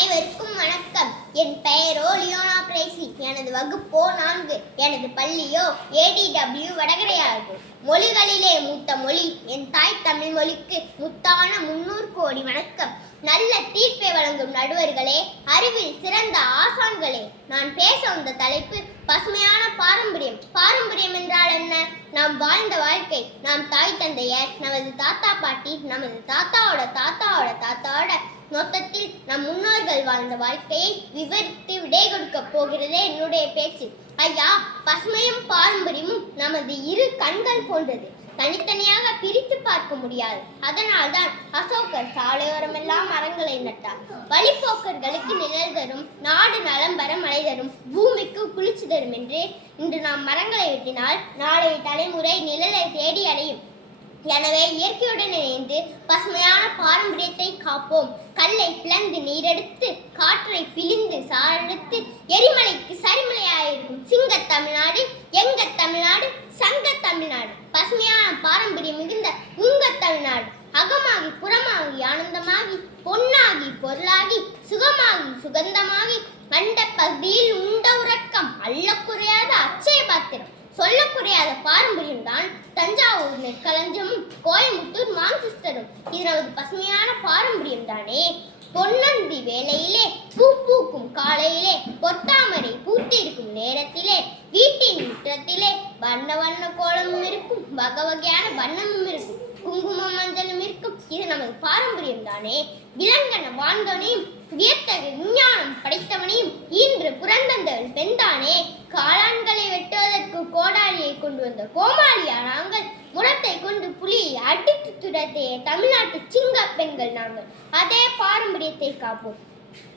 அனைவருக்கும் வணக்கம். என் பெயரோ லியோனா பிரைசி. எனது வகுப்போ நான்கு. எனது பள்ளியோ ஏடிடபிள்யூ வடகரையாகும் மொழிகளிலே மூத்த மொழி. என் தாய் தமிழ் மொழிக்கு முத்தான முன்னூறு கோடி வணக்கம். நல்ல தீர்ப்பை வழங்கும் நடுவர்களே அறிவில் சிறந்த ஆசான்களே. நான் பேச வந்த தலைப்பு பசுமையான பாரம்பரியம். பாரம்பரியம் என்றால் என்ன? நாம் வாழ்ந்த வாழ்க்கை. நாம் தாய் தந்தையர் நமது தாத்தா பாட்டி நமது தாத்தாவோட தாத்தாவோட தாத்தாவோட மொத்தத்தில் நம் முன்னோர்கள் வாழ்ந்த வாழ்க்கையை விவரித்து விடை கொடுக்க போகிறதே என்னுடைய பேச்சு. ஐயா பசுமையும் பாரம்பரியமும் நமது இரு கண்கள் போன்றது. தனித்தனியாக பிரித்து பார்க்க முடியாது. அதனால்தான் அசோகர் சாலையோரமெல்லாம் மரங்களை நட்டார். வழிபோக்கர்களுக்கு நிழல் தரும் நாடு நலம் வர மழை தரும் பூமிக்கு குளிர்ச்சி தரும் என்று இன்று நாம் மரங்களை வெட்டினால் நாளைய தலைமுறை நிழலை தேடி அடையும். எனவே இயற்கையுடன் இணைந்து பசுமையான பாரம்பரியத்தை காப்போம். கல்லை பிளந்து நீரெடுத்து காற்றை பிழிந்து சாரெடுத்து எரிமலைக்கு சரிமலையாயிருக்கும் சிங்க தமிழ்நாடு எங்க தமிழ்நாடு சங்க தமிழ்நாடு. பசுமையான பாரம்பரியம் மிகுந்த உங்க தமிழ்நாடு. அகமாகி புறமாகி ஆனந்தமாகி பொன்னாகி பொருளாகி சுகமாகி சுகந்தமாகி அண்ட பகுதியில் உண்ட உறக்கம் அல்ல குறையா சொல்ல குறையாத பாரம்பரியம் தான் தஞ்சாவூர் நெற்களஞ்சமும் கோயம்புத்தூர் மான்செஸ்டரும். இது நமது பசுமையான பாரம்பரியம் தானே? பொன்னந்தி வேலையிலே பூ பூக்கும் காலையிலே பொத்தாமரை பூத்திருக்கும் நேரத்திலே வீட்டின் முற்றத்திலே வண்ண வண்ண கோலமும் இருக்கும் வகை வகையான வண்ணமும் இருக்கும் குங்குமம் மஞ்சளும் இருக்கும். இது நமது பாரம்பரியம் தானே? விலங்கன வாழ்ந்தவனையும் வியத்தகு விஞ்ஞானம் படைத்தவனையும் இன்று புறந்தந்தவள் பெண்தானே. காளான்களை வெட்டுவதற்கு கோடாலியை கொண்டு வந்த கோமாளியா நாங்கள்? முரத்தை கொண்டு புலியை அடித்து துரத்தைய தமிழ்நாட்டு சிங்க பெண்கள் நாங்கள். அதே பாரம்பரியத்தை காப்போம்.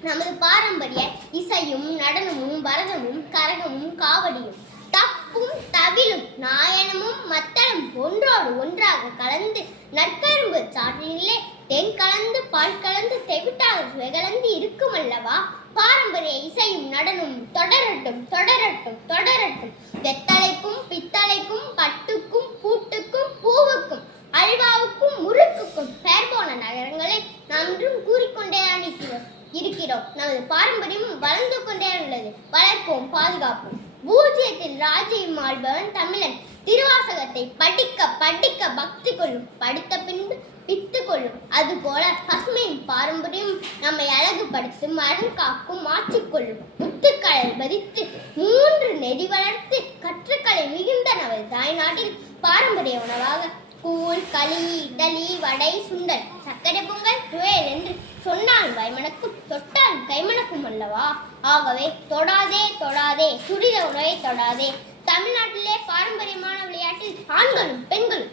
நமது பாரம்பரிய இசையும் நடனமும் பரதமும் கரகமும் காவடியும் தப்பும் தவிலும் நாயனமும் மத்தளம் ஒன்றோடு ஒன்றாக கலந்து நற்கரும்பு சாற்றினிலே தேன் கலந்து பால் கலந்து தெவிட்டாக சுவை கலந்து இருக்கும் அல்லவா பாரம்பரிய இசையும் நடனும் தொடரட்டும் தொடரட்டும் தொடரட்டும். வெத்தலைக்கும் பித்தளைக்கும் பட்டுக்கும் பூட்டுக்கும் பூவுக்கும் அல்வாவுக்கும் முறுக்குக்கும் பெயர் போன நகரங்களை நாம் இன்றும் கூறிக்கொண்டே அணிக்கிறோம் இருக்கிறோம். நமது பாரம்பரியமும் வளர்ந்து கொண்டே உள்ளது. வளர்ப்போம் பாதுகாப்போம். பூஜ்ஜியத்தில் ராஜ்யம் ஆள்பவன் தமிழன். திருவாசகத்தை படிக்க படிக்க பக்தி கொள்ளும் படித்த பின்பு பித்து கொள்ளும். அதுபோல பசுமையும் பாரம்பரியம் நம்மை அழகுபடுத்தும் அரண் காக்கும் மாற்றிக்கொள்ளும் முத்துக்களில் பதித்து மூன்று நெறி வளர்த்து கற்றுக்களை மிகுந்த நமது தாய்நாட்டில் பாரம்பரிய உணவாக கூழ் களி இடலி வடை சுண்டல். சர்க்கரை பொங்கல் துவையல் என்று சொன்னால் வைமணக்கும் தொட்டால் கைமணக்கும் அல்லவா? ஆகவே தொடாதே தொடாதே துரித உணவை தொடாதே. தமிழ்நாட்டிலே பாரம்பரியமான விளையாட்டில் ஆண்களும் பெண்களும்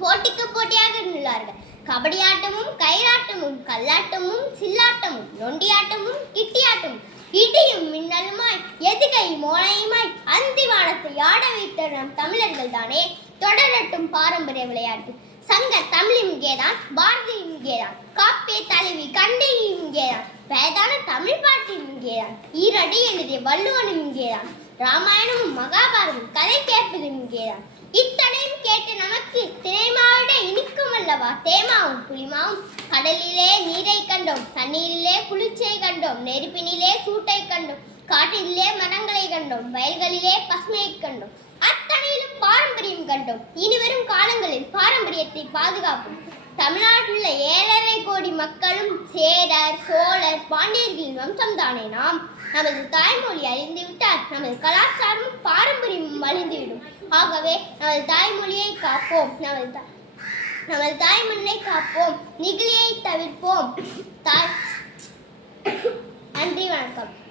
போட்டிக்கு போட்டியாக உள்ளார்கள் கபடி ஆட்டமும் கயிறாட்டமும் கல்லாட்டமும் சில்லாட்டமும் நொண்டியாட்டமும் கிட்டியாட்டமும் இடியும் மின்னலுமாய் எதுகை மோனையுமாய் அந்திவானத்தை ஆட வைத்த நம் தமிழர்கள் தானே தொடரட்டும் பாரம்பரிய விளையாட்டு. சங்க தமிழ் இங்கேதான் பாரதி இங்கேதான். காப்பே தலைவி கண்டையும் இங்கேதான். வேதான தமிழ் பாட்டும் இங்கேதான். ஈரடி எழுதிய வள்ளுவனும் இங்கேதான். ராமாயணமும் மகாபாரதம் கதை கேட்பதும் இங்கேதான். இத்தனையும் கேட்டு நமக்கு திரைமாவிட இனிக்கும் அல்லவா? தேமாவும் புளிமாவும். கடலிலே நீரை கண்டோம் தண்ணீரிலே குளிர்ச்சியை கண்டோம் நெருப்பினிலே சூட்டை கண்டோம் காட்டிலே மரங்களை கண்டோம் வயல்களிலே பசுமையை கண்டோம். அத்தனையிலும் பாரம்பரியம் கண்டோம். இனிவரும் காலங்களில் பாரம்பரியத்தை பாதுகாப்போம். தமிழ்நாட்டில் ஏழரை கோடி மக்களும் சேரர் சோழர் பாண்டியர்களின் வம்சம்தானே நாம். நமது தாய்மொழி அழிந்துவிட்டால் நமது கலாச்சாரமும் பாரம்பரியமும் அழிந்துவிடும் ஆகவே நமது தாய்மொழியை காப்போம். நமது நமது தாய்மண்ணை காப்போம். நெகிழியை தவிர்ப்போம். தாய் நன்றி வணக்கம்.